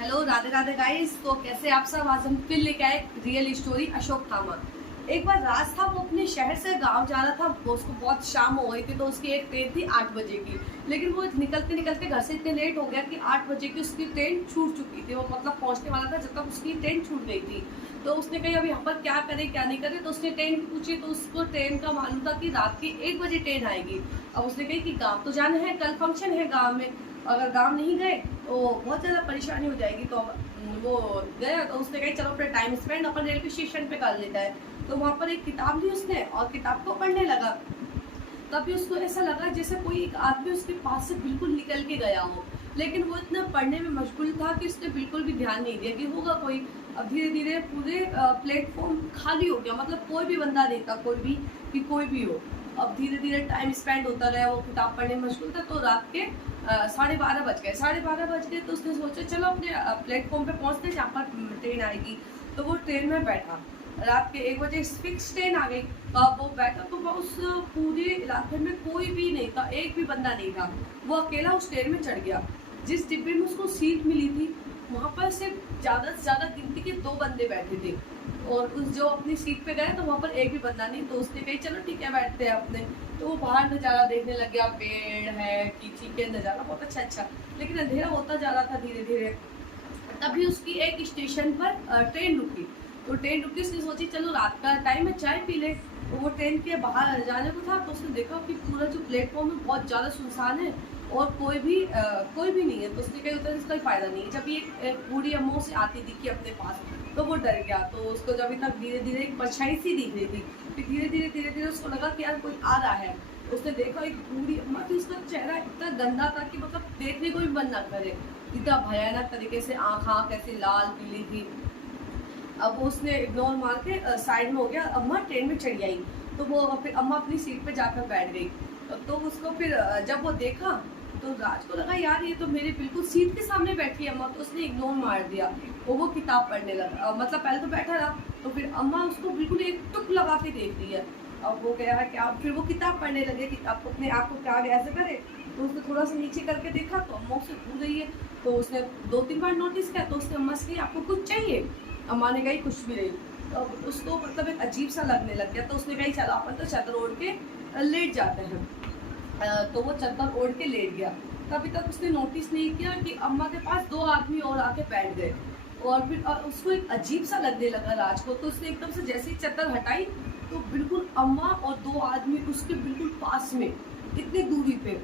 Hello, Radhe Radhe guys. तो कैसे आप सब? आज हम फिर लेके आए रियल स्टोरी अशोक थामा। एक बार राज था, वो अपने शहर से गांव जा रहा था। वो उसको बहुत शाम हो गई थी, तो उसकी एक ट्रेन थी 8 बजे की। लेकिन वो निकलते निकलते घर से इतने लेट हो गया कि 8 बजे की उसकी ट्रेन छूट चुकी थी। वो मतलब पहुंचने वाला था जब तक उसकी ट्रेन छूट गई थी। तो उसने कही अब यहाँ पर क्या करे क्या नहीं करे। तो उसने ट्रेन पूछी, तो उसको ट्रेन का मालूम था कि रात की 1 बजे ट्रेन आएगी। अब उसने कही कि गाँव तो जाना है, कल फंक्शन है गाँव में, अगर गाँव नहीं गए तो बहुत ज़्यादा परेशानी हो जाएगी। तो वो गया, तो उसने कहा चलो अपना टाइम स्पेंड अपन रेलवे स्टेशन पे कर लेता है। तो वहाँ पर एक किताब ली उसने और किताब को पढ़ने लगा। तभी उसको ऐसा लगा जैसे कोई एक आदमी उसके पास से बिल्कुल निकल के गया हो। लेकिन वो इतना पढ़ने में मशगूल था कि उसने बिल्कुल भी ध्यान नहीं दिया कि होगा कोई। अब धीरे धीरे पूरे प्लेटफॉर्म खाली हो गया, मतलब कोई भी बंदा नहीं था, कोई भी कि कोई भी हो। अब धीरे धीरे टाइम स्पेंड होता गया, वो किताब पढ़ने में मशगूल था। तो रात के 12:30 बज गए। 12:30 बज गए तो उसने सोचा चलो अपने प्लेटफॉर्म पे पहुँचते जहाँ पर ट्रेन आएगी। तो वो ट्रेन में बैठा। रात के 1 बजे फिक्स ट्रेन आ गई। अब वो बैठा तो वो उस पूरे इलाके में कोई भी नहीं था, एक भी बंदा नहीं था। वो अकेला उस ट्रेन में चढ़ गया। जिस डिब्बे में उसको सीट मिली थी वहाँ पर सिर्फ ज़्यादा से ज़्यादा गिनती के 2 बंदे बैठे थे। और उस जो अपनी सीट पे गए तो वहाँ पर एक भी बंदा नहीं। तो उसने कही चलो ठीक है बैठते हैं अपने। तो वो बाहर नज़ारा देखने लग गया, पेड़ है कि ठीक है, नज़ारा बहुत अच्छा। लेकिन अंधेरा होता जा रहा था धीरे धीरे। तभी उसकी एक स्टेशन पर ट्रेन रुकी। तो ट्रेन रुकी, उसने सोची चलो रात का टाइम है, चाय पी ले। तो वो ट्रेन के बाहर जाने को था तो उसने देखा कि पूरा जो प्लेटफॉर्म है बहुत ज़्यादा सुनसान है और कोई भी नहीं है। तो उसने कहा उधर इसका फ़ायदा नहीं है। जब ये एक बूढ़ी अम्मो से आती दिखी अपने पास तो वो डर गया। तो उसको जब इतना धीरे धीरे एक परछाई सी दिख रही थी, फिर धीरे धीरे उसको लगा कि यार कोई आ रहा है। उसने देखा एक बूढ़ी अम्मा थी, उसका चेहरा इतना गंदा था कि मतलब देखने को भी मन ना करे। इतना भयानक तरीके से आँख ऐसी लाल पीली थी। अब उसने इग्नोर मार के साइड में हो गया। अम्मा ट्रेन में चढ़ी आई। तो वो फिर अम्मा अपनी सीट पे जाकर बैठ गई। तो उसको फिर जब वो देखा तो राज को लगा यार ये तो मेरे बिल्कुल सीट के सामने बैठी है अम्मा। तो उसने इग्नोर मार दिया और वो किताब पढ़ने लगा। मतलब पहले तो बैठा रहा, तो फिर अम्मा उसको बिल्कुल एक टुक लगा के देख रही है। अब वो कह रहा है क्या, फिर वो किताब पढ़ने लगे। किताब को अपने आप को क्या ऐसे करे। तो उसने थोड़ा सा नीचे करके देखा तो अम्मा उससे भूल रही है। तो उसने 2-3 बार नोटिस किया। तो उसने अम्मा से कही आपको कुछ चाहिए? अम्मा ने कही कुछ भी नहीं। तो उसको मतलब एक अजीब सा लगने लग गया। तो उसने कही चलो अपन तो चादर ओढ़ के लेट जाते हैं। तो वो चादर ओढ़ के लेट गया। तभी तक उसने नोटिस नहीं किया कि अम्मा के पास 2 आदमी और आके बैठ गए। और फिर उसको एक अजीब सा लगने लगा राज को। तो उसने एकदम से जैसे ही चादर हटाई तो बिल्कुल अम्मा और 2 आदमी उसके बिल्कुल पास में, इतनी दूरी पे।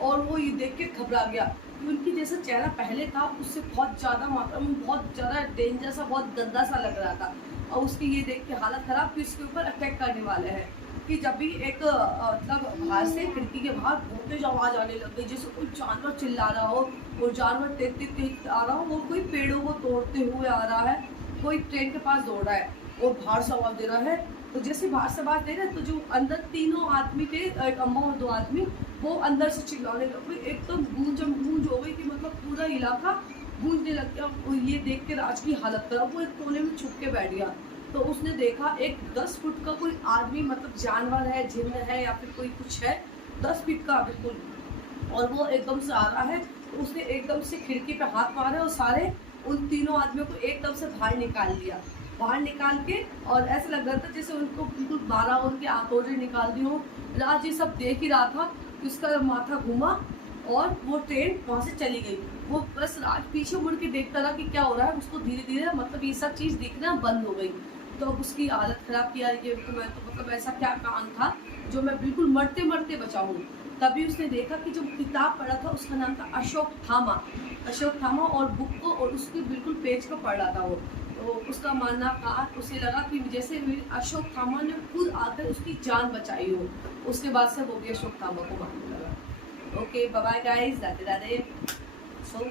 और वो ये देख के घबरा गया कि उनकी जैसा चेहरा पहले था उससे बहुत ज़्यादा मात्रा में बहुत ज़्यादा डेंजर सा, बहुत गंदा सा लग रहा था। और उसकी ये देख के हालत खराब कि उसके ऊपर अटैक करने वाले हैं। कि जब भी एक मतलब बाहर से खिड़की के बाहर बहुत तेज आवाज़ आने लग गई, जैसे कोई जानवर चिल्ला रहा हो और जानवर तेज आ रहा हो, और कोई पेड़ों को तोड़ते हुए आ रहा है, कोई ट्रेन के पास दौड़ रहा है और बाहर से आवाज़ दे रहा है। तो जैसे बाहर से आवाज़ दे रहा है तो जो अंदर 3 आदमी थे, एक अम्मा और 2 आदमी, वो अंदर से चिल्लाने लग गए। एकदम गूंज हो गई कि मतलब पूरा इलाका गूंजने लग गया। और ये देख के राज की हालत खराब, वो एक कोने में छुप के बैठ गया। तो उसने देखा एक 10 फुट का कोई आदमी, मतलब जानवर है, जिन्न है या फिर कोई कुछ है, 10 फीट का बिल्कुल, और वो एकदम से आ रहा है। तो उसने एकदम से खिड़की पे हाथ मारे और सारे उन 3 आदमियों को एकदम से बाहर निकाल लिया। बाहर निकाल के, और ऐसा लग रहा था जैसे उनको बिल्कुल 12 उनके आतोड़े निकाल दी हो। राज ये सब देख ही रहा था कि उसका माथा घूमा और वो ट्रेन वहाँ से चली गई। वो बस राज पीछे मुड़ के देखता रहा कि क्या हो रहा है। उसको धीरे धीरे मतलब ये सब चीज़ दिखना बंद हो गई। तो अब उसकी हालत खराब किया। ये तो मैं तो मतलब ऐसा क्या काम था जो मैं बिल्कुल मरते मरते बचा हूँ। तभी उसने देखा कि जो किताब पढ़ा था उसका नाम था अशोक थामा, और बुक को और उसके बिल्कुल पेज को पढ़ रहा था वो। तो उसका मानना था, उसे लगा कि जैसे अशोक थामा ने खुद आकर उसकी जान बचाई हो। उसके बाद से वो भी अशोक थामा को मानने लगा। Okay, bye bye guys, Radhe Radhe. सो